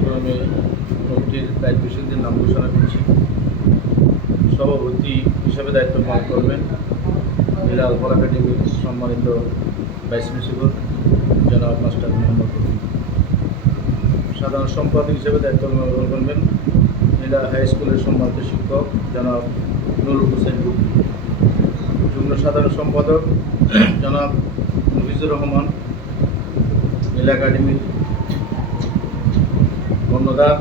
পর্যায়ক্রমে কমিটির দায়িত্বশীলদের নাম ঘোষণা করছি। সভাপতি হিসাবে দায়িত্ব পালন করবেন জেলা আলফাল একাডেমির সম্মানিত ভাইস প্রিন্সিপাল জনাব মাস্টার মোহাম্মদ রফি। সাধারণ সম্পাদক হিসেবে দায়িত্ব পালন করবেন জেলা হাই স্কুলের সম্মানিত শিক্ষক জনাব নুরুল হোসেন রুবি। যুগ্ম সাধারণ সম্পাদক জনাব মুফিজুর রহমান। জেলা একাডেমির কর্ণধার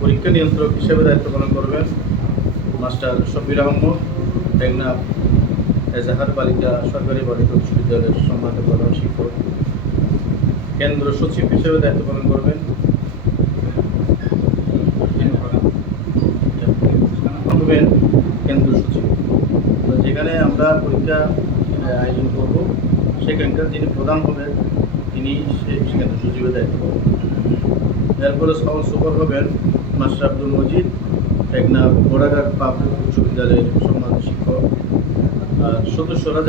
পরীক্ষা নিয়ন্ত্রক হিসেবে দায়িত্ব পালন করবেন মাস্টার শফির আহমদ, টেকনাফ এজাহার বালিকা সরকারি বালিকা উচ্চ বিদ্যালয়ের সম্মানিত প্রধান শিক্ষক। কেন্দ্র সচিব হিসেবে দায়িত্ব পালন করবেন কেন্দ্র সচিব। যেখানে আমরা পরীক্ষা আয়োজন করব সেখানকার যিনি প্রধান হবেন তিনি কেন্দ্র সচিবের দায়িত্ব পাবেন। এরপরে সহ সুপার হবেন মাস্টার আব্দুল মজিদ, টেকনাফ গোড়াঘাট পাবলিক উচ্চ বিদ্যালয়ের সম্মানিত শিক্ষক। আর সদস্যরা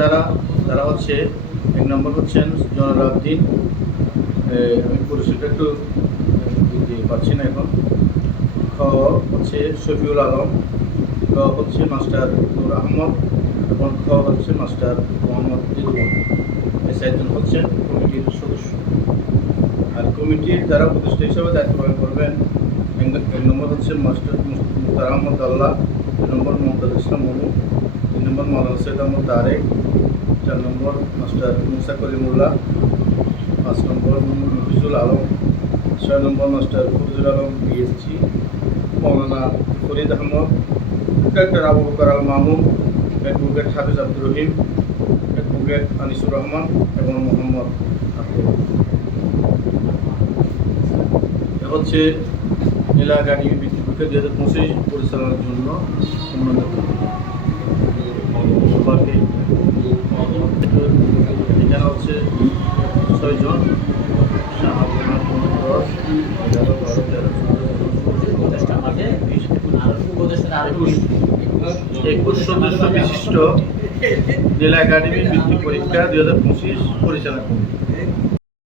যারা হচ্ছে, 1 নম্বর হচ্ছেন জয়নুল আবদিন, আমি পরিচয়টা একটু দিতে পারছি না এখন। খ হচ্ছে শফিউল আলম, গ হচ্ছে মাস্টার নূর আহমদ এবং খ হচ্ছে মাস্টার মোহাম্মদ ইদুল। এই 4 জন হচ্ছেন কমিটির সদস্য। আর কমিটির যারা উপদেষ্টা হিসাবে দায়িত্ব পালন করবেন, 1 নম্বর হচ্ছে মাস্টার মুখতার আহমদ আল্লাহ, 2 নম্বর মোহাম্মদ ইসলাম মনু, 3 নম্বর মাওলানা সৈয়দ আহমদ তারেক, 4 নম্বর মাস্টার মুসা কলিমুল্লাহ, 5 নম্বর মুফিজুল আলম, 6 নম্বর মাস্টার ফরিদুল আলম পিএসজি, মাওলানা ফরিদ আহমদ, ডাক্তার আবু বকর আল মামুন, অ্যাডভোকেট হাফিজ আব্দুর রহিম, অ্যাডভোকেট আনিসুর রহমান এবং মোহাম্মদ আব্দুল। হচ্ছে জেলা একাডেমি বৃত্তি পরীক্ষা 2025 পরিচালনার জন্য সবাইকে এখানে হচ্ছে 6 জন, 21 সদস্য বিশিষ্ট জেলা একাডেমি বৃত্তি পরীক্ষা 2025 পরিচালনা কমিটি।